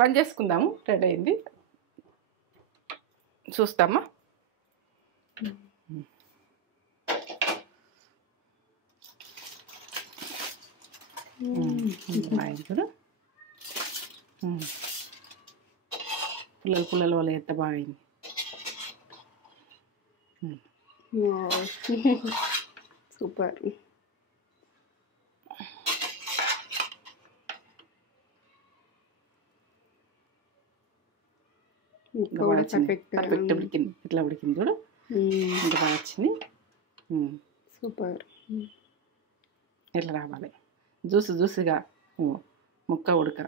బంద్ చేసుకుందాము. రెడీ అయింది, చూస్తామా. చూడు పుల్లలు వాళ్ళు ఎంత బాగైంది. సూపర్. పర్ఫెక్ట్ ఉడికింది, ఇట్లా ఉడికింది చూడు, ఇంత బాగా వచ్చింది. సూపర్. ఇట్లా రావాలి, జ్యూసీగా ముక్క ఉడక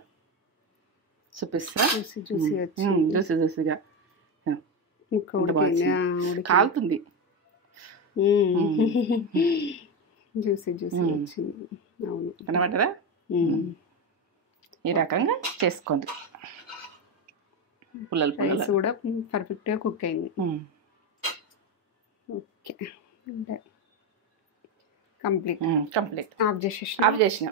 చూపిస్తా. జ్యూసీగా కాలుతుంది. జ్యూసీ వచ్చింది. అవును, కనబడ్డదా? ఈ రకంగా చేసుకోండి. పుల్లలు కూడా పర్ఫెక్ట్గా కుక్ అయింది. ఓకే, కంప్లీట్ ఆఫ్ చేసిన.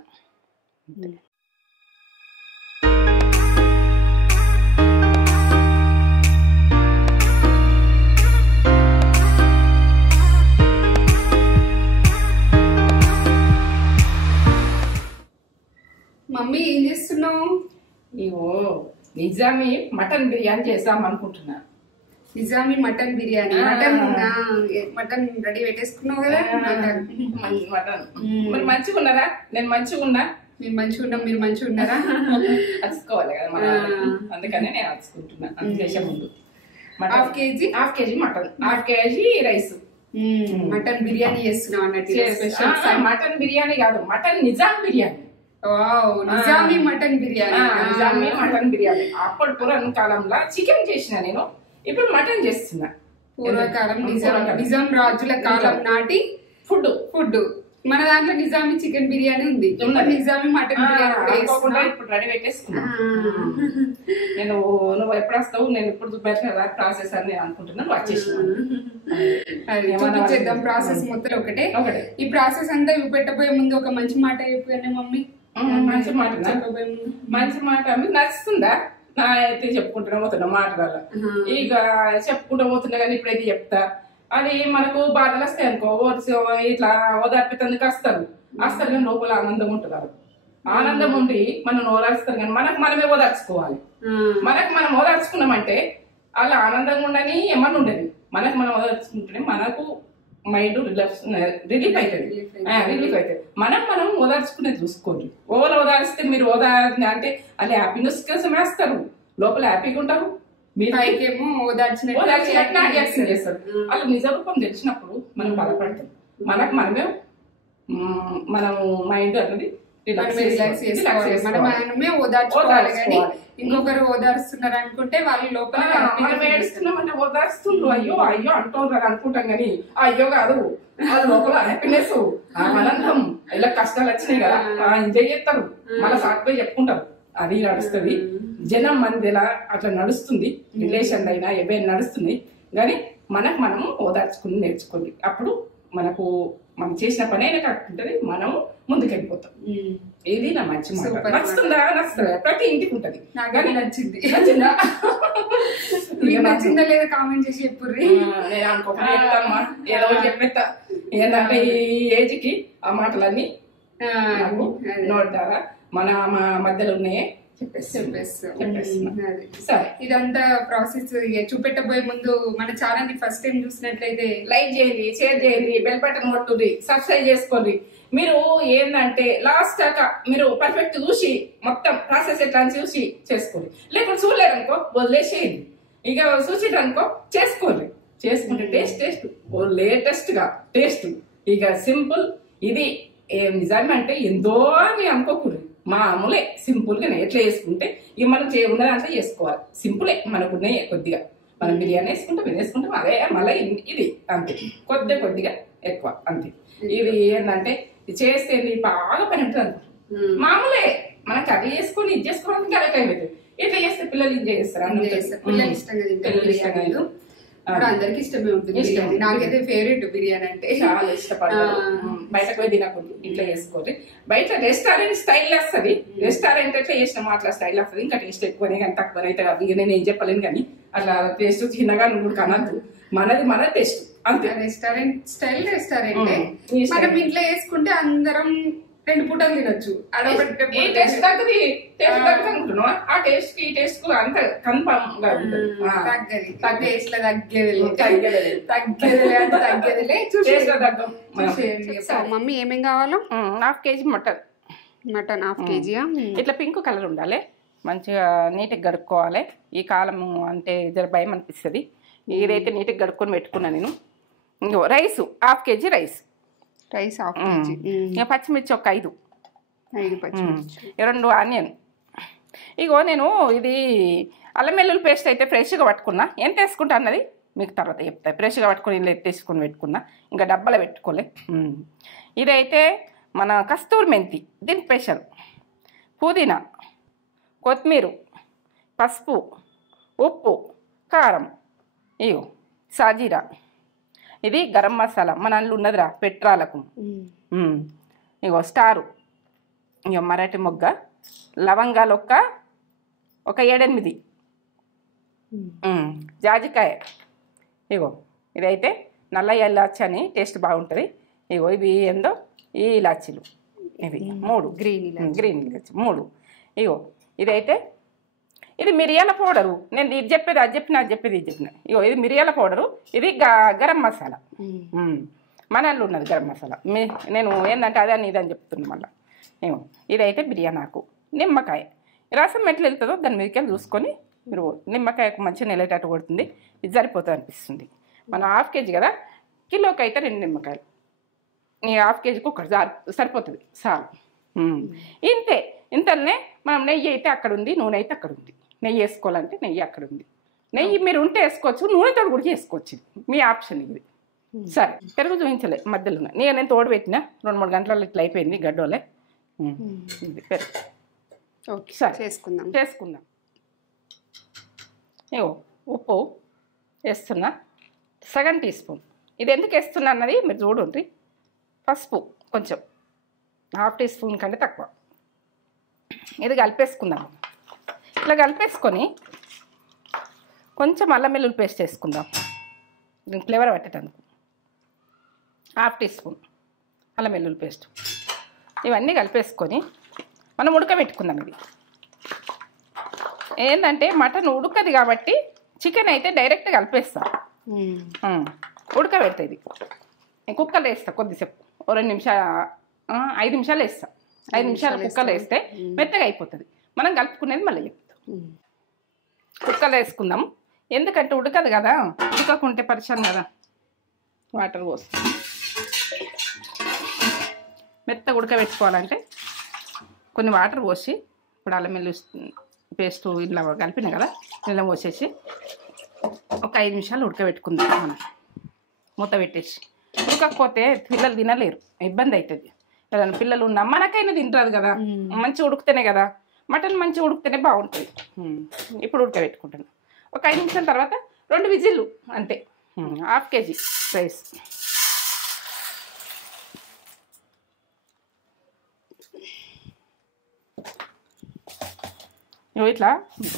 మమ్మీ ఏం చేస్తున్నావు? ఇవో నిజామీ మటన్ బిర్యానీ చేద్దాం అనుకుంటున్నా. Nizami mutton biryani. Mutton ready పెట్టేసుకున్నావు కదా. మటన్ మరి మంచిగా ఉన్నారా? నేను మంచిగా ఉన్నా. మేము మంచిగా ఉన్నాం, మీరు మంచిగా ఉన్నారా? అరుచుకోవాలి కదా మన, అందుకనే నేను అరుచుకుంటున్నా. చేసే ముందు half KG mutton, half KG rice. Mutton biryani చేస్తున్నాం అన్నట్టు. మటన్ బిర్యానీ కాదు, మటన్ నిజాం బిర్యానీ. నిజామీ మటన్ బిర్యానీ. అప్పుడు పురాణ కాలంలో చికెన్ చేసిన నేను, ఇప్పుడు మటన్ చేస్తున్నా. పూర్వకాలం నిజాం రాజుల కాలం నాటి ఫుడ్. మన దాంట్లో నిజామీ చికెన్ బిర్యానీ ఉంది, నిజామీ మటన్ బిర్యానీ ఇప్పుడు రెడీ పెట్టేసుకున్నా. నేను నువ్వు ఎప్పుడు వస్తావు, నేను ఇప్పుడు బెటర్ ప్రాసెస్ అని నేను అనుకుంటున్నాను. వచ్చేసినాను. చూపించేద్దాం ప్రాసెస్ మొత్తం ఒకటే. ఈ ప్రాసెస్ అంతా పెట్టబోయే ముందు ఒక మంచి మాట చెప్పాను మమ్మీ. మంచి మాట మీకు నచ్చుతుందా? నా అయితే చెప్పుకుంటూనే పోతున్నా మాట వల్ల. ఇక చెప్పుకుంటూ పోతున్నా కానీ ఇప్పుడైతే చెప్తా. అది మనకు బాధలు వస్తాయి అనుకో, ఇట్లా ఓదార్పితందుకు వస్తారు కానీ లోపల ఆనందం ఉంటుంది. ఆనందం ఉండి మనం ఓదార్చుతాం కానీ మనమే ఓదార్చుకోవాలి. మనం ఓదార్చుకున్నామంటే అలా ఆనందంగా ఉండని ఏమన్నా ఉండదు. మనం ఓదార్చుకుంటేనే మనకు మైండ్ రిలీఫ్ అవుతుంది. మనం ఓదార్చుకునేది చూసుకోండి. ఓవర్ ఓదార్స్తే మీరు ఓదార్చిన అంటే అది హ్యాపీనెస్ కోసం వేస్తారు, లోపల హ్యాపీగా ఉంటారు. మీరు ఏమో చేస్తారు. అలా నిజ రూపం తెలిసినప్పుడు మనం బాధపడతాం. మనమే మనం మైండ్ అనేది మనమే ఓదార్చుకోవాలి. కానీ ఇంకొకరు ఓదార్స్తున్నారు అనుకుంటే వాళ్ళు లోపల మనం ఏడుస్తున్నామంటే ఓదార్స్తుండ్రు, అయ్యో అయ్యో అంటున్నారు అనుకుంటాం కానీ అయ్యో కాదు, లోపల హ్యాపీనెస్ ఆనందం. ఇలా కష్టాలు వచ్చినాయి కదా ఎంజాయ్ చేస్తారు, మళ్ళీ సాటిపోయి చెప్పుకుంటారు. అది నడుస్తుంది. జనం మంది ఎలా అట్లా నడుస్తుంది, రిలేషన్ అయినా ఏవైనా నడుస్తుంది. కానీ మనము ఓదార్చుకుని నేర్చుకోండి. అప్పుడు మనకు మనం చేసిన పని అయినా కరెక్ట్ ఉంటుంది, మనము ముందుకెళ్ళిపోతాం. ఇది నా మంచి మాట. నచ్చుతుందా? నచ్చుతుందా? ప్రతి ఇంటికి ఉంటుంది. నాకని నచ్చిందా లేదా కామెంట్ చేసి చెప్పుర్రి. నేను అనుకోకుండా చెప్తామ్మా, ఏదో చెప్పేస్తా. ఏంటంటే ఈ ఏజ్ కి ఆ మాటలన్నీ నోట్ ద్వారా మన మధ్యలో ఉన్నాయే ఇదంతా ప్రాసెస్ చూపెట్టబోయే ముందు మన ఛానల్ ని ఫస్ట్ టైం చూసినట్లయితే లైక్ చేయండి, షేర్ చేయండి, బెల్ బటన్ కొట్టుర్రి, సబ్స్క్రైబ్ చేసుకోండి. మీరు ఏంటంటే లాస్ట్ దాకా మీరు పర్ఫెక్ట్ చూసి మొత్తం ప్రాసెస్ ఎట్లా అని చూసి చేసుకోండి. లేకపోతే చూడలేరనుకో వదిలేసేయండి. ఇక చూసిరనుకో చేసుకోండి. చేసుకుంటే టేస్ట్ లేటెస్ట్ గా టేస్ట్. ఇక సింపుల్. ఇది నిజాన్ని అంటే ఎంతో అని అనుకోకూడదు, మామూలే సింపుల్ గా ఎట్లా చేసుకుంటే ఇక మనం ఉన్న దాంట్లో చేసుకోవాలి. సింపులే, మనకున్నాయి కొద్దిగా. మనం బిర్యానీ వేసుకుంటాం అదే మళ్ళీ ఇది అంతే, కొద్దిగా ఎక్కువ అంతే. ఇది ఏంటంటే చేస్తే బాగా పని ఉంటుంది అనుకుంటాం. మామూలే మనం కర్రీ చేసుకొని ఇది చేసుకోవడానికి అలా టైం అవుతుంది. ఇట్లా చేస్తే పిల్లలు ఇది చేస్తారు, పిల్లలు ఇష్టంగా. ఇప్పుడు అందరికి ఇష్టమే ఉంటుంది బిర్యానీ. నాకైతే ఫేవరెట్ బిర్యానీ అంటే చాలా ఇష్టపడతారు. బయటకు పోయి తినకూడదు, ఇంట్లో చేసుకోవాలి. బయట రెస్టారెంట్ స్టైల్ వస్తుంది, రెస్టారెంట్ ఎట్లా చేసిన అట్లా స్టైల్ వస్తుంది. ఇంకా టేస్ట్ ఎక్కువనే కానీ తక్కువనే అయితే కాదు. ఇక నేను ఏం చెప్పలేను కానీ అట్లా టేస్ట్ తినగా నువ్వు కనద్దు. మనది మన టేస్ట్ అంతే. రెస్టారెంట్ స్టైల్ రెస్టారెంట్ మనం ఇంట్లో వేసుకుంటే అందరం 2 పూటలు తినొచ్చు. ఈ టేస్ట్ తగ్గది, టేస్ట్ తగ్గదు అనుకుంటున్నావా? ఆ టేస్ట్ కి ఈ టేస్ట్ కు అంత కన్ఫర్మ్ గా ఉంటుంది. టేస్ట్ లో తగ్గేదిలే అంటే తగ్గేదిలే. మమ్మీ ఏమేం కావాలో? 1/2 kg మటన్. Mutton 1/2 kg. ఇట్లా పింక్ కలర్ ఉండాలి, మంచిగా నీట్గా గడుక్కోవాలి. ఈ కాలం అంటే జర భయం అనిపిస్తుంది. ఇదైతే నీట్గా గడుక్కొని పెట్టుకున్నా నేను. ఇంకో రైస్ 1/2 kg రైస్. 1/2 kg. ఇక పచ్చిమిర్చి ఒక 5 పచ్చిమిర్చి, 2 ఆనియన్. ఇగో నేను ఇది అల్లం వెల్లుల్లి పేస్ట్ అయితే ఫ్రెష్గా పట్టుకున్నా. ఎంత వేసుకుంటా అన్నది మీకు తర్వాత చెప్తాయి. ఫ్రెష్గా పట్టుకుని ఇలా ఎత్తేసుకొని పెట్టుకున్నా, ఇంకా డబ్బాలో పెట్టుకోలే. ఇదైతే మన కస్తూరి మెంతి, దీని స్పెషల్. పుదీనా, కొత్తిమీర, పసుపు, ఉప్పు, కారం, ఇగో సాజీరా. ఇది గరం మసాలా, మన అందులో ఉన్నదిరా పెట్రాలకు. ఇగో స్టారు, ఇగో మరాఠీ మొగ్గ, లవంగాలు ఒక 7-8, జాజికాయ. ఇగో ఇదైతే నల్ల ఇలాచి అని టేస్ట్ బాగుంటుంది. ఇగో ఇవి ఏందో ఈ ఇలాచీలు, ఇవి 3 గ్రీన్ ఇలాచి 3. ఇగో ఇదైతే ఇది మిరియాల పౌడరు. నేను ఇది చెప్పేది అది చెప్పిన, అది చెప్పేది ఇది చెప్పిన. ఇగో ఇది మిరియాల పౌడరు, ఇది గరం మసాలా. మనల్లో ఉన్నది గరం మసాలా. నేను ఏంటంటే అదని ఇదని చెప్తున్నాను మళ్ళీ. ఏమో ఇదైతే బిర్యానీ ఆకు, నిమ్మకాయ. రసం ఎట్లా వెళ్తుందో దాని మీదకి చూసుకొని మీరు నిమ్మకాయకు మంచిగా నిలయేటట్టు కొడుతుంది. ఇది సరిపోతుంది అనిపిస్తుంది. మనం 1/2 kg కదా, కిలోకి అయితే 2 నిమ్మకాయలు. ఈ 1/2 kgకు ఒకటి సరిపోతుంది చాలు. ఇంతే. ఇంతలోనే మనం నెయ్యి అయితే అక్కడ ఉంది, నూనె అయితే అక్కడ ఉంది. నెయ్యి వేసుకోవాలంటే నెయ్యి అక్కడ ఉంది. నెయ్యి మీరు ఉంటే వేసుకోవచ్చు, నూనెతో కూడా చేసుకోవచ్చు. మీ ఆప్షన్ ఇది. సరే, పెరుగు చూపించలే మధ్యలో నేను తోడు పెట్టినా 2-3 గంటలలో ఇట్లా అయిపోయింది గడ్డోలే. ఇది పెరుగు. ఓకే, సరే చేసుకుందాం. ఏవో ఉప్పు వేస్తున్నా, సగం టీ స్పూన్. ఇది ఎందుకు వేస్తున్నా అన్నది మీరు చూడండి. పసుపు కొంచెం 1/2 టీ స్పూన్ కంటే తక్కువ. ఇది కలిపేసుకుందాం. ఇట్లా కలిపేసుకొని కొంచెం అల్లం వెల్లుల్లి పేస్ట్ వేసుకుందాం, దీనికి ఫ్లేవర్ పట్టేటందుకు. 1/2 టీ స్పూన్ అల్లం వెల్లుల్లి పేస్ట్. ఇవన్నీ కలిపేసుకొని మనం ఉడకబెట్టుకుందాం. ఇది ఏంటంటే మటన్ ఉడకది కాబట్టి చికెన్ అయితే డైరెక్ట్ కలిపేస్తాం. ఉడకబెడతా. ఇది కుక్కర్లో వేస్తా కొద్దిసేపు, 2 నిమిషాలు 5 నిమిషాలు వేస్తా. 5 నిమిషాలు కుక్కర్లో వేస్తే మెత్తగా అయిపోతుంది. మనం కలుపుకునేది మళ్ళీ చెప్తాం. కుక్కర్లో వేసుకుందాం, ఎందుకంటే ఉడకదు కదా, ఉడకకుంటే పరిచయం కదా. వాటర్ పోస్తాం. మెత్తగా ఉడకబెట్టుకోవాలంటే కొన్ని వాటర్ పోసి, ఇప్పుడు అల్లం వెల్లుల్లి పేస్ట్ ఇలా కలిపిన కదా, ఇలా పోసేసి ఒక 5 నిమిషాలు ఉడకబెట్టుకుందాం. మనం మూత పెట్టేసి, ఉడకకపోతే పిల్లలు తినలేరు, ఇబ్బంది అవుతుంది. ఏదైనా పిల్లలు ఉన్నా మనకైనా తింటారు కదా, మంచిగా ఉడికితేనే కదా. మటన్ మంచిగా ఉడికితేనే బాగుంటుంది. ఇప్పుడు ఉడకబెట్టుకుంటాను. ఒక 5 నిమిషాల తర్వాత 2 విజిల్లు అంతే. 1/2 kg రైస్. ఇట్లా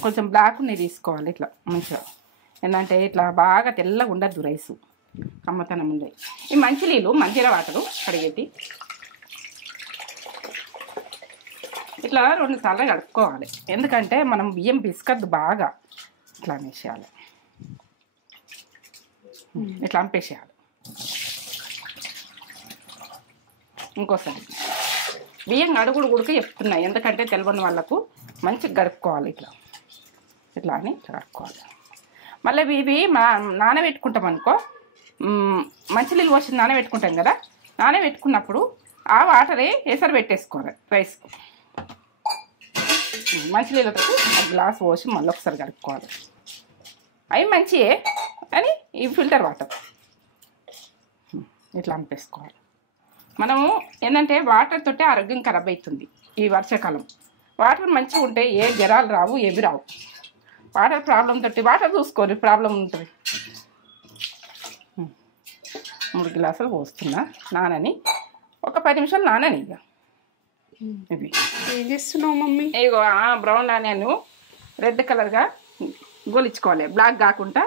కొంచెం బ్లాక్ ఉన్నాయి తీసుకోవాలి. ఇట్లా మంచిగా ఏంటంటే ఇట్లా బాగా తెల్లగా ఉండద్దు రైసు, కమ్మతనం ఉండేవి. ఈ మంచినీళ్ళు మంచిగా వాటరు కడిగేటి ఇట్లా 2 సార్లు కడుక్కోవాలి. ఎందుకంటే మనం బియ్యం పిసుకద్దు, బాగా ఇట్లా అనేసేయాలి, ఇట్లా అంపేసేయాలి. ఇంకోసారి బియ్యం అడుగుడు గుడికి చెప్తున్నాయి, ఎందుకంటే తెలియని వాళ్ళకు మంచిగా గడుక్కోవాలి. ఇట్లా ఇట్లా అని ఇట్లా కడుక్కోవాలి. మళ్ళీ ఇవి నానబెట్టుకుంటాం అనుకో, మంచినీళ్ళు పోసి నానబెట్టుకుంటాం కదా, నానబెట్టుకున్నప్పుడు ఆ వాటరే ఎసరు పెట్టేసుకోవాలి రైస్కు. మంచినీళ్ళతో ఆ గ్లాస్ పోసి మళ్ళీ ఒకసారి కడుక్కోవాలి. అవి మంచియే అని ఈ ఫిల్టర్ వాటర్ ఇట్లా అంపేసుకోవాలి. మనము ఏంటంటే వాటర్ తోటే ఆరోగ్యం ఖరాబ్ అవుతుంది. ఈ వర్షాకాలం వాటర్ మంచిగా ఉంటే ఏ జ్వరాలు రావు, ఏవి రావు. వాటర్ ప్రాబ్లం తోటి వాటర్ చూసుకోరు, ప్రాబ్లం ఉంటుంది. 3 గ్లాసులు పోస్తున్నా నానని. ఒక 10 నిమిషాలు నానని. ఇక ఇవి ఏం చేస్తున్నావు మమ్మీ? ఇగో బ్రౌన్ ఆనియన్ రెడ్ కలర్గా గోలించుకోవాలి, బ్లాక్ కాకుండా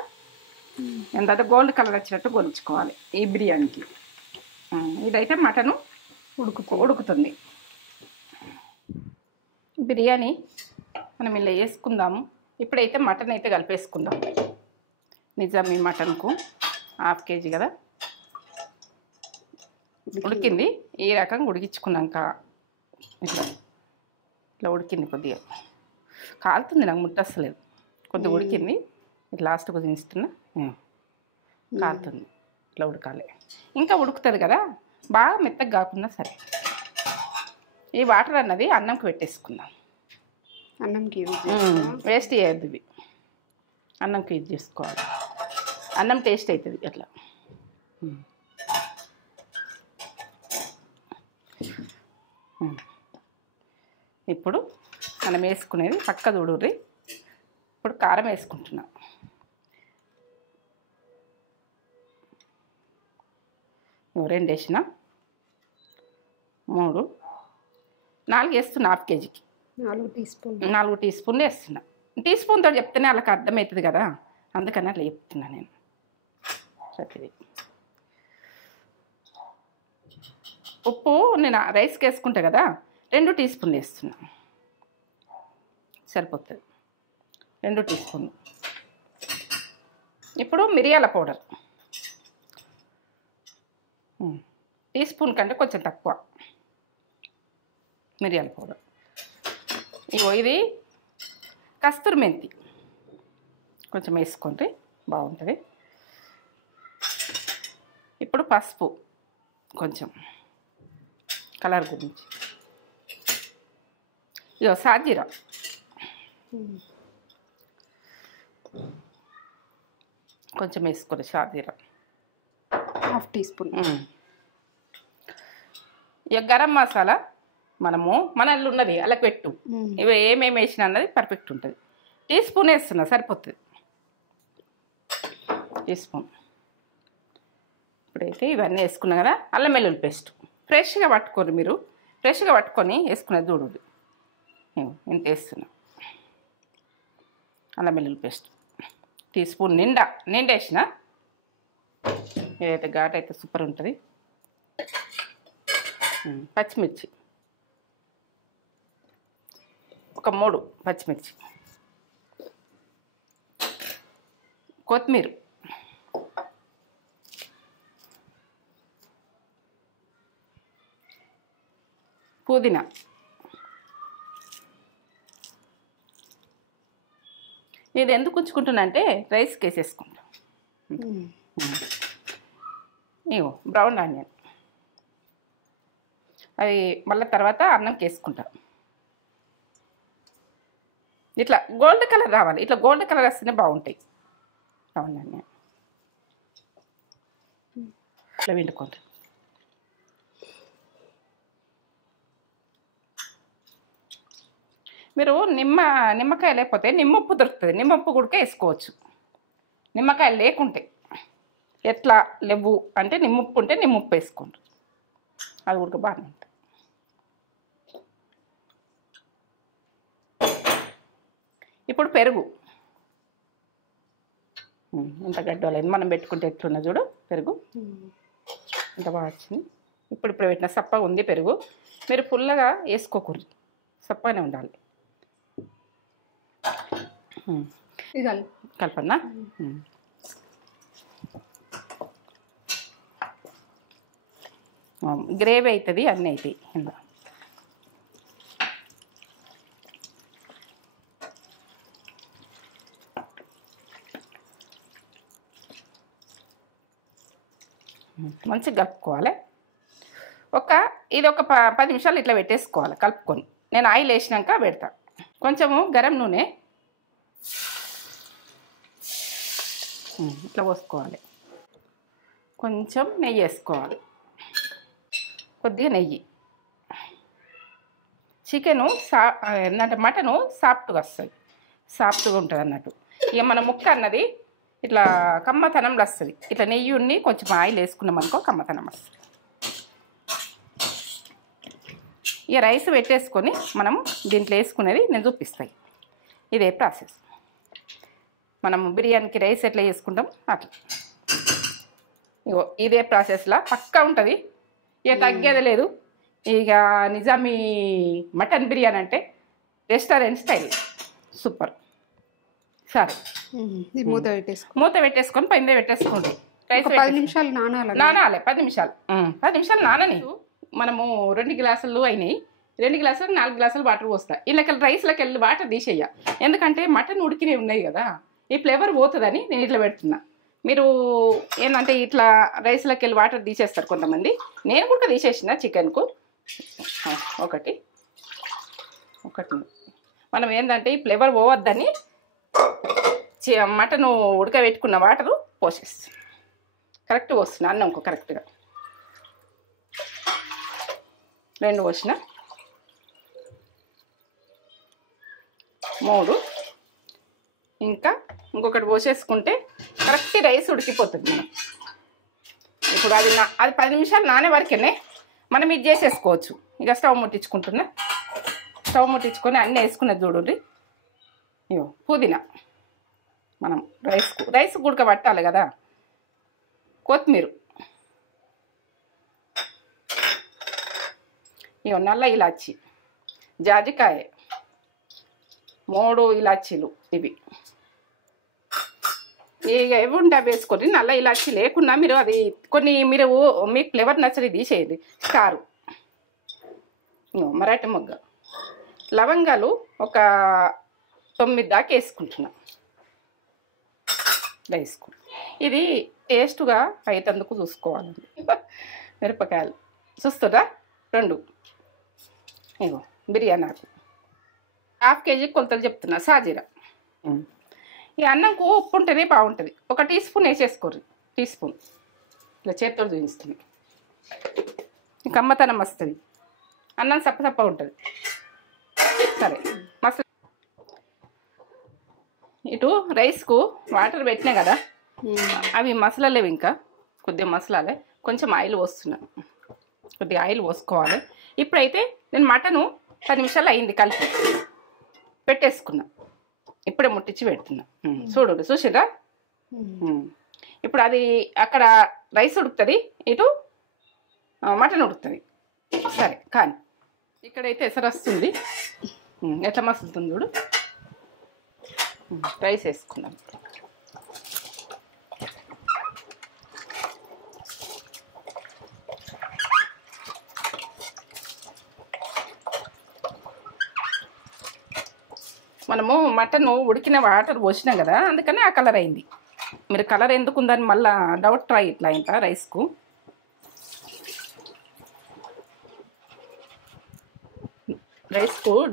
ఎంత గోల్డ్ కలర్ వచ్చినట్టు గోలించుకోవాలి ఈ బిర్యానీకి. ఇదైతే మటను ఉడుకుతుంది. బిర్యానీ మనం ఇలా వేసుకుందాము. ఇప్పుడైతే మటన్ అయితే కలిపేసుకుందాం. నిజామీ మటన్కు 1/2 కేజీ కదా ఉడికింది. ఈ రకంగా ఉడికించుకున్నాక ఇట్లా ఉడికింది, కొద్దిగా కాలుతుంది, నాకు ముట్టస్తలేదు, కొద్దిగా ఉడికింది. ఇట్లా లాస్ట్కు దించుతున్నా, కాలుతుంది. ఇట్లా ఉడకాలి, ఇంకా ఉడుకుతుంది కదా, బాగా మెత్తగా కాకుండా సరే. ఈ వాటర్ అన్నది అన్నంకి పెట్టేసుకుందాం. అన్నంకి వేస్ట్ చేయద్దు, ఇవి అన్నంకి యూజ్ చేసుకోవాలి. అన్నం టేస్ట్ అవుతుంది అట్లా. ఇప్పుడు మనం వేసుకునేది పక్క చూడుర్రి. ఇప్పుడు కారం వేసుకుంటున్నా. రెండు వేసిన, 3, 4 వేస్తున్నా. 1/2 కేజీకి 4 టీ స్పూన్లు వేస్తున్నా. టీ స్పూన్తో చెప్తేనే వాళ్ళకి అర్థమవుతుంది కదా, అందుకని అట్లా చెప్తున్నా నేను. ప్రతిదీ ఉప్పు నేను రైస్కి వేసుకుంటా కదా, 2 టీ స్పూన్లు వేస్తున్నా, సరిపోతుంది. 2 టీ స్పూన్లు. ఇప్పుడు మిరియాల పౌడర్ టీ స్పూన్ కంటే కొంచెం తక్కువ మిరియాల పౌడర్. ఇగో ఇది కస్తూరి మెంతి కొంచెం వేసుకోండి, బాగుంటుంది. ఇప్పుడు పసుపు కొంచెం కలర్ గురించి. ఇగో సాజీరా కొంచెం వేసుకోండి, సాజీరా 1/2 టీ స్పూన్. ఇక గరం మసాలా మనము మన ఇల్లు ఉన్నది అలా పెట్టు, ఇవి ఏమేమి వేసిన అన్నది పర్ఫెక్ట్ ఉంటుంది. టీ స్పూన్ వేస్తున్నా, సరిపోతుంది. Teaspoon. ఇప్పుడైతే ఇవన్నీ వేసుకున్నా కదా, అల్లం వెల్లుల్లి పేస్ట్ ఫ్రెష్గా పట్టుకోరు, మీరు ఫ్రెష్గా పట్టుకొని వేసుకునేది చూడు. ఇంత వేస్తున్నా అల్లం వెల్లుల్లి పేస్ట్. టీ స్పూన్ నిండా వేసిన. ఏదైతే ఘాట్ అయితే సూపర్ ఉంటుంది. పచ్చిమిర్చి ఒక 3 పచ్చిమిర్చి, కొత్తిమీర, పుదీనా, ఇది ఎందుకు ఉంచుకుంటున్నా అంటే రైస్కి వేసేసుకుంటాం. ఇగో బ్రౌన్ ఆనియన్, అది మళ్ళీ తర్వాత అన్నంకి వేసుకుంటాం. ఇట్లా గోల్డ్ కలర్ రావాలి, ఇట్లా గోల్డ్ కలర్ వస్తేనే బాగుంటాయి. బ్రౌన్ ఆనియన్ ఇట్లా వండుకోండి. మీరు నిమ్మకాయ లేకపోతే నిమ్మప్పు దొరుకుతుంది, నిమ్మప్పు కూడా వేసుకోవచ్చు. నిమ్మకాయ లేకుంటే ఎట్లా లేవు అంటే నిమ్మప్పు ఉంటే నిమ్మప్పు వేసుకోండి, అది కూడా బాగానే ఉంటుంది. ఇప్పుడు పెరుగు ఇంత గడ్డలేదు, మనం పెట్టుకుంటే ఎట్లున్నా చూడు. పెరుగు ఇంత బాగా వచ్చింది. ఇప్పుడు పెట్టిన సప్పగా ఉంది పెరుగు. మీరు ఫుల్గా వేసుకోకూడదు, సప్పగానే ఉండాలి. కలపన్నా. గ్రేవీ అవుతుంది, అన్నీ అవుతాయి ఇందా. మంచిగా కలుపుకోవాలి. ఇది ఒక 10 నిమిషాలు ఇట్లా పెట్టేసుకోవాలి కలుపుకొని. నేను ఆయిల్ వేసినాక పెడతా. కొంచెము గరం నూనె ఇట్లా పోసుకోవాలి. కొంచెం నెయ్యి వేసుకోవాలి, కొద్దిగా నెయ్యి. చికెను ఏంటంటే మటను సాఫ్ట్గా వస్తుంది, సాఫ్ట్గా ఉంటుంది అన్నట్టు. ఇక మన ముక్క అన్నది ఇట్లా కమ్మతనంలో వస్తుంది. ఇట్లా నెయ్యి కొంచెం ఆయిల్ వేసుకున్నాం అనుకో కమ్మతనం వస్తుంది. ఇక రైస్ పెట్టేసుకొని మనం దీంట్లో వేసుకునేది నేను చూపిస్తాయి. ఇదే ప్రాసెస్. మనం బిర్యానీకి రైస్ ఎట్లా చేసుకుంటాం అట్లా ఇగో ఇదే ప్రాసెస్లా పక్కా ఉంటుంది. ఇక తగ్గేది లేదు. ఇక నిజామీ మటన్ బిర్యానీ అంటే రెస్టారెంట్ స్టైల్ సూపర్. సరే మూత పెట్టేసుకొని పైన పెట్టేసుకోండి. రైస్ 10 నిమిషాలు నానాలి. 10 నిమిషాలు నానని. మనము 2 గ్లాసులు అయినాయి. 2 గ్లాసులకు 4 గ్లాసులు వాటర్ పోస్తా. ఇళ్ళకెళ్ళి రైస్లోకి వెళ్ళి వాటర్ తీసేయ. ఎందుకంటే మటన్ ఉడికినవి ఉన్నాయి కదా, ఈ ఫ్లేవర్ పోతుందని నేను ఇట్లా పెడుతున్నా. మీరు ఏంటంటే ఇట్లా రైస్లోకి వెళ్ళి వాటర్ తీసేస్తారు కొంతమంది. నేను కూడా తీసేసిన చికెన్కు ఒకటి మనం ఏంటంటే ఈ ఫ్లేవర్ పోవద్దని మటన్ ఉడకబెట్టుకున్న వాటరు పోసేస్తాం. కరెక్ట్ పోస్తున్నా అన్నంకు కరెక్ట్గా 2 పోసిన 3 ఇంకా ఇంకొకటి పోసేసుకుంటే కరెక్ట్ రైస్ ఉడికిపోతుంది. మనం ఇప్పుడు అది 10 నిమిషాలు నానే వరకేనే మనం ఇది చేసేసుకోవచ్చు. ఇక స్టవ్ ముట్టించుకొని అన్నీ వేసుకున్నది చూడండి. ఇగో పుదీనా మనం రైస్ ఉడకబట్టాలి కదా, కొత్తిమీర, ఇగో నల్ల ఇలాచి, జాజికాయ, 3 ఇలాచీలు ఇవి. ఇక ఇవి ఉంటే వేసుకొని నల్ల ఇలాచి లేకున్నా మీరు అది కొన్ని మీరు మీకు ఫ్లేవర్ నచ్చని తీసేయండి. స్టారు, మరాఠీ మొగ్గ, లవంగాలు ఒక 9 దాకా వేసుకుంటున్నా. వేసుకు ఇది టేస్ట్గా అయితందుకు చూసుకోవాలండి. మిరపకాయలు చూస్తుందా 2. ఇగో బిర్యానీ ఆకు 1/2 కేజీ కొలతలు చెప్తున్నా. సాజీరా. ఈ అన్నంకు ఉప్పు ఉంటేనే బాగుంటుంది. 1 టీ స్పూన్ వేసేసుకోరు. టీ స్పూన్ ఇలా చేతితో చూపిస్తుంది. కమ్మతనం వస్తుంది. అన్నం సప్ప ఉంటుంది. సరే మసాలా ఇటు రైస్కు వాటర్ పెట్టినా కదా, అవి మసాలాలేవి ఇంకా కొద్దిగా మసాలాలే. కొంచెం ఆయిల్ పోస్తున్నాను. కొద్దిగా ఆయిల్ పోసుకోవాలి. ఇప్పుడైతే నేను మటను 10 నిమిషాలు అయింది కలిపి పెట్టేసుకున్నా. ఇప్పుడే ముట్టించి పెడుతున్నా. చూసిరా. ఇప్పుడు అది అక్కడ రైస్ ఉడుకుతుంది, ఇటు మటన్ ఉడుకుతుంది. సరే కానీ ఇక్కడైతే ఎసరు వస్తుంది. ఎట్లా మసులుతుంది చూడు. రైస్ వేసుకున్నాం. మనము మటన్ ఉడికిన వాటర్ పోసినాం కదా, అందుకని ఆ కలర్ అయింది. మీరు కలర్ ఎందుకు ఉందని మళ్ళీ డౌట్ ట్రై ఇట్లా ఇంకా రైస్కు.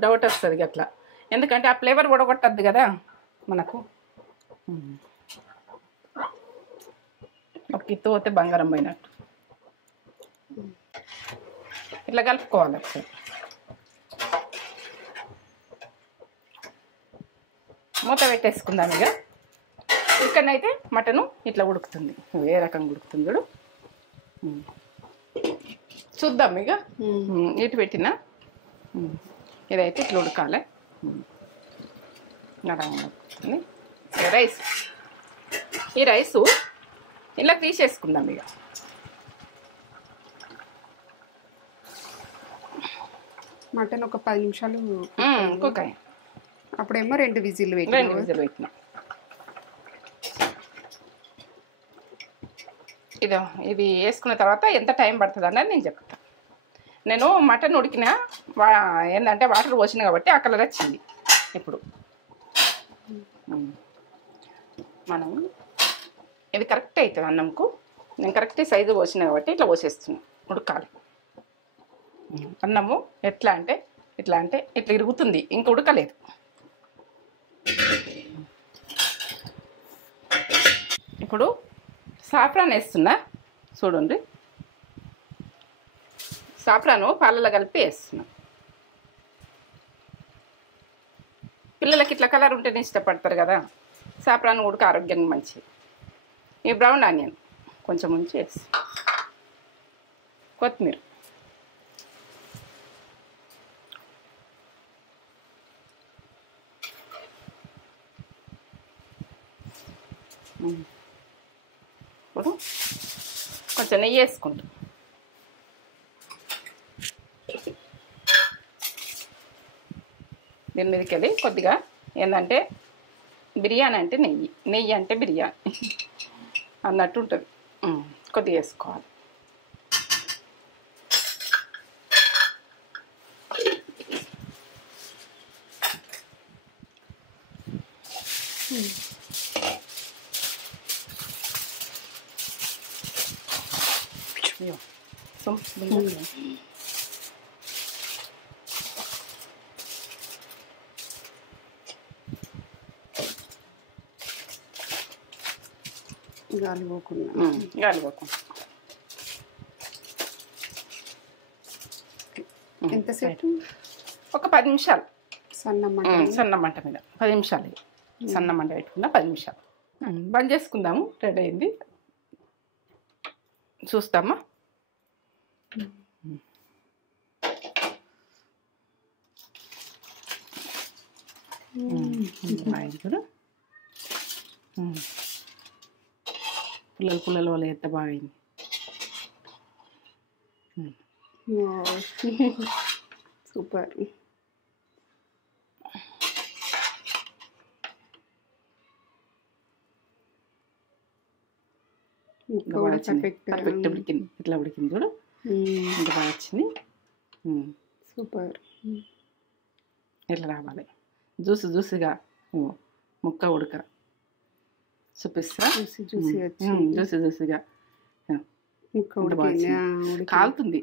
డౌట్ వస్తుంది అట్లా. ఎందుకంటే ఆ ఫ్లేవర్ ఉడగొట్టద్దు కదా మనకు. ఒక ఇత్తు పోతే బంగారం పోయినట్టు. ఇట్లా కలుపుకోవాలి. మూత పెట్టేసుకుందాం. ఇక ఇక్కడనైతే మటను ఇట్లా ఉడుకుతుంది. ఏ రకంగా ఉడుకుతుంది చూడు. చూద్దాం ఇక. ఇటు పెట్టినా ఇదైతే ఇట్లా ఉడకాలి. ఉడుకుతుంది రైస్. ఈ రైసు ఇలా తీసేసుకుందాం. ఇక మటన్ ఒక 10 నిమిషాలు కుక్. అప్పుడేమో 2 విజిల్ పెట్టినా. ఇది వేసుకున్న తర్వాత ఎంత టైం పడుతుంది అన్నది నేను చెప్తాను. నేను మటన్ ఉడికిన ఏంటంటే వాటర్ పోసిన కాబట్టి ఆ కలర్ వచ్చింది. ఇప్పుడు మనం ఇది కరెక్ట్ అవుతుంది అన్నంకు. నేను కరెక్ట్ సైజు పోసిన కాబట్టి ఇట్లా పోసేస్తున్నాను. ఉడకాలి అన్నము. ఎట్లా అంటే ఇట్లా ఇరుగుతుంది, ఇంక ఉడకలేదు. ఇప్పుడు సాఫ్రాన్ వేస్తున్నా చూడండి. సాఫ్రాను పాలలో కలిపి వేస్తున్నా. పిల్లలకి ఇట్లా కలర్ ఉంటేనే ఇష్టపడతారు కదా. సాఫ్రాన్ ఉడక ఆరోగ్యానికి మంచిది. ఈ బ్రౌన్ ఆనియన్ కొంచెం ఉంచి వేసి కొత్తిమీర ఇప్పుడు కొంచెం నెయ్యి వేసుకుంటాం. దీని మీదకి వెళ్ళి కొద్దిగా ఏంటంటే బిర్యానీ అంటే నెయ్యి, నెయ్యి అంటే బిర్యానీ అన్నట్టు ఉంటుంది. కొద్దిగా వేసుకోవాలి. గాలిపోకుండా ఎంతసేపు? ఒక 10 నిమిషాలు సన్న మంట మీద 10 నిమిషాలు సన్న మంట పెట్టుకున్నా 10 నిమిషాలు బంద్ చేసుకుందాము. రెడీ అయింది, చూస్తామా. కూడా పుల్లలు వల్ల ఎంత బాగైంది. సూపర్. పర్ఫెక్ట్ ఉడికింది. ఇట్లా ఉడికింది చూడు, ఎంత బాగా వచ్చింది. సూపర్. ఇట్లా రావాలి, జ్యూసీగా ముక్క ఉడక చూపిస్తా. జ్యూసీగా కాలుతుంది.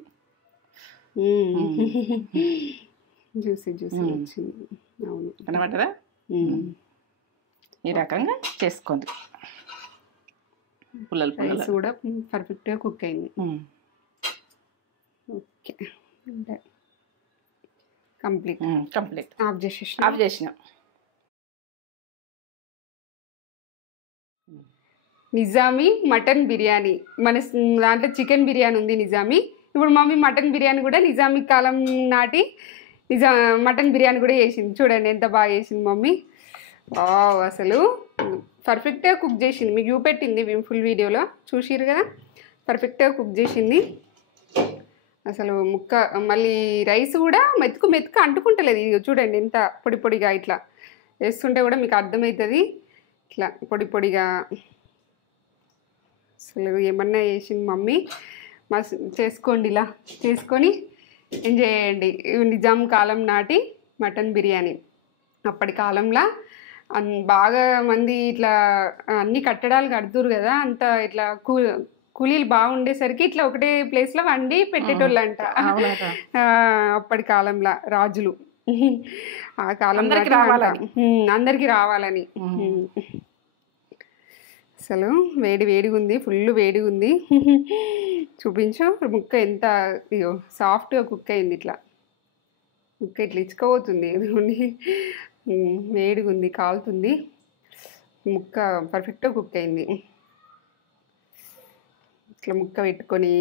జ్యూసీ వచ్చింది. అవును, కనబడ్డదా? ఈ రకంగా చేసుకోండి. రైస్ కూడా పర్ఫెక్ట్గా కుక్ అయింది. ఓకే, కంప్లీట్ ఆఫ్ చేసిన. నిజామీ మటన్ బిర్యానీ. మన దాంట్లో చికెన్ బిర్యానీ ఉంది నిజామీ. ఇప్పుడు మమ్మీ మటన్ బిర్యానీ కూడా నిజామీ కాలం నాటి మటన్ బిర్యానీ కూడా చేసింది. చూడండి ఎంత బాగా చేసింది మమ్మీ. అసలు పర్ఫెక్ట్గా కుక్ చేసింది. మీకు చూపెట్టింది ఫుల్ వీడియోలో చూసిరు కదా. పర్ఫెక్ట్గా కుక్ చేసింది. అసలు ముక్క మళ్ళీ రైస్ కూడా మెతుకు అంటుకుంటలేదు. ఇది చూడండి ఎంత పొడిగా ఇట్లా వేస్తుంటే కూడా మీకు అర్థమవుతుంది. ఇట్లా పొడిగా అసలు ఏమన్నా చేసింది మమ్మీ. చేసుకోండి, ఇలా చేసుకొని ఎంజాయ్ చేయండి. నిజాం కాలం నాటి మటన్ బిర్యానీ. అప్పటి కాలంలో బాగా మంది ఇట్లా అన్ని కట్టడాలు కడుతురు కదా, అంత ఇట్లా కూలీలు బాగుండేసరికి ఇట్లా ఒకటే ప్లేస్లో వండి పెట్టేటోళ్ళంట అప్పటి కాలంలో రాజులు. ఆ కాలం అందరికి రావాలని. అసలు వేడిగా ఉంది, ఫుల్ వేడిగా ఉంది. చూపించు ముక్క ఎంత సాఫ్ట్గా కుక్ అయింది. ఇట్లా ముక్క ఇట్లా ఇచ్చుకోబోతుంది. వేడిగా ఉంది, కాలుతుంది. ముక్క పర్ఫెక్ట్గా కుక్ అయింది. ఇట్లా ముక్క పెట్టుకొని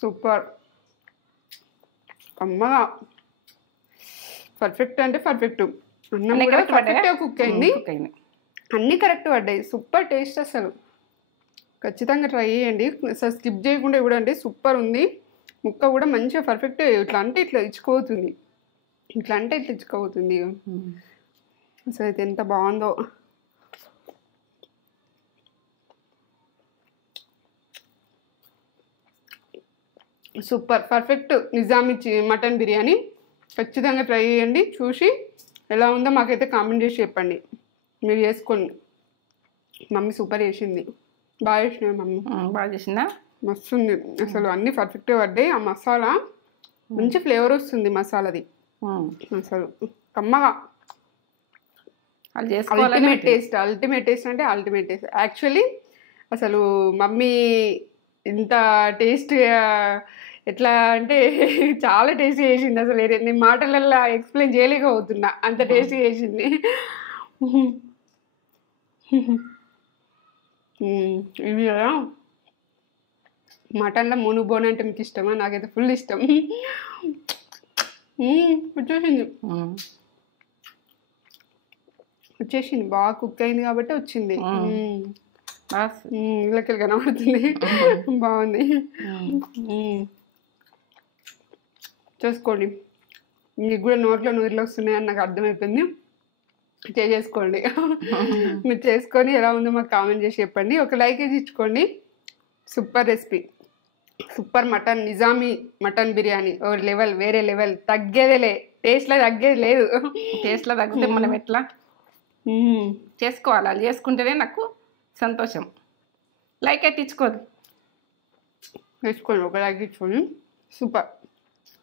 సూపర్. అమ్మగా పర్ఫెక్ట్ అంటే పర్ఫెక్ట్. అన్నం కూడా పర్ఫెక్ట్గా కుక్ అయింది, అన్నీ కరెక్ట్ పడ్డాయి. Super taste. అసలు ఖచ్చితంగా ట్రై చేయండి, అసలు స్కిప్ చేయకుండా చూడండి. సూపర్ ఉంది. ముక్క కూడా మంచిగా పర్ఫెక్ట్. ఇట్లా అంటే ఇట్లా ఇచ్చుకోబోతుంది. అసలు అయితే ఎంత బాగుందో. Super perfect Nizami mutton biryani. ఖచ్చితంగా ట్రై చేయండి. చూసి ఎలా ఉందో మాకైతే కామెంట్ చేసి చెప్పండి. మీరు చేసుకోండి. మమ్మీ సూపర్ చేసింది. బాగా చేసినా మమ్మీ. బాగా చేసిందా? మస్తు ఉంది. అసలు అన్నీ పర్ఫెక్ట్గా పడ్డాయి. ఆ మసాలా మంచి ఫ్లేవర్ వస్తుంది మసాలాది. అసలు కమ్మగా అల్టిమేట్ టేస్ట్ అంటే అల్టిమేట్ టేస్ట్. యాక్చువల్లీ అసలు మమ్మీ ఇంత టేస్ట్ ఎట్లా అంటే చాలా టేస్ట్ చేసింది అసలు నేను మాటలల్లో ఎక్స్ప్లెయిన్ చేయలేకపోతున్నా అంత టేస్ట్ చేసింది. ఇది కదా మటన్లో మునుగు బోన్ అంటే మీకు ఇష్టమా? నాకైతే ఫుల్ ఇష్టం. వచ్చేసింది బాగా కుక్ అయింది కాబట్టి వచ్చింది. ఇళ్ళకెళ్ళి కనబడుతుంది. బాగుంది. చేసుకోండి, మీకు కూడా నోట్లో నూరిలో వస్తున్నాయని నాకు అర్థమైపోయింది. చేసుకోండి. మీరు చేసుకొని ఎలా ఉందో మాకు కామెంట్ చేసి చెప్పండి. ఒక లైక్ వేసి ఇచ్చుకోండి. Super recipe, super mutton Nizami mutton biryani ఓ లెవెల్, వేరే లెవెల్, తగ్గేదేలే, టేస్ట్లో తగ్గేది లేదు. టేస్ట్లో తగ్గితే మనం ఎట్లా చేసుకోవాలి, అది చేసుకుంటేనే నాకు సంతోషం. లైక్ అయితే ఇచ్చుకోదు, వేసుకోండి, ఒక లైక్ ఇచ్చుకోండి. Super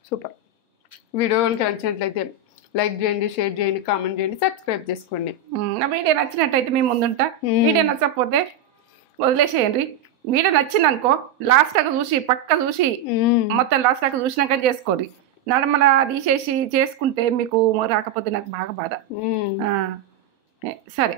super. వీడియో కనుక నచ్చినట్లయితే లైక్ చేయండి, షేర్ చేయండి, కామెంట్ చేయండి, సబ్స్క్రైబ్ చేసుకోండి. నా వీడియో నచ్చినట్టయితే మేము ముందుంటా. వీడియో నచ్చకపోతే వదిలేసేయండి. వీడియో నచ్చిందనుకో లాస్ట్ దాకా చూసి పక్క చూసి మొత్తం లాస్ట్ దాకా చూసినాక చేసుకోండి. నడమల తీసేసి చేసుకుంటే మీకు రాకపోతే నాకు బాగా బాధ. సరే.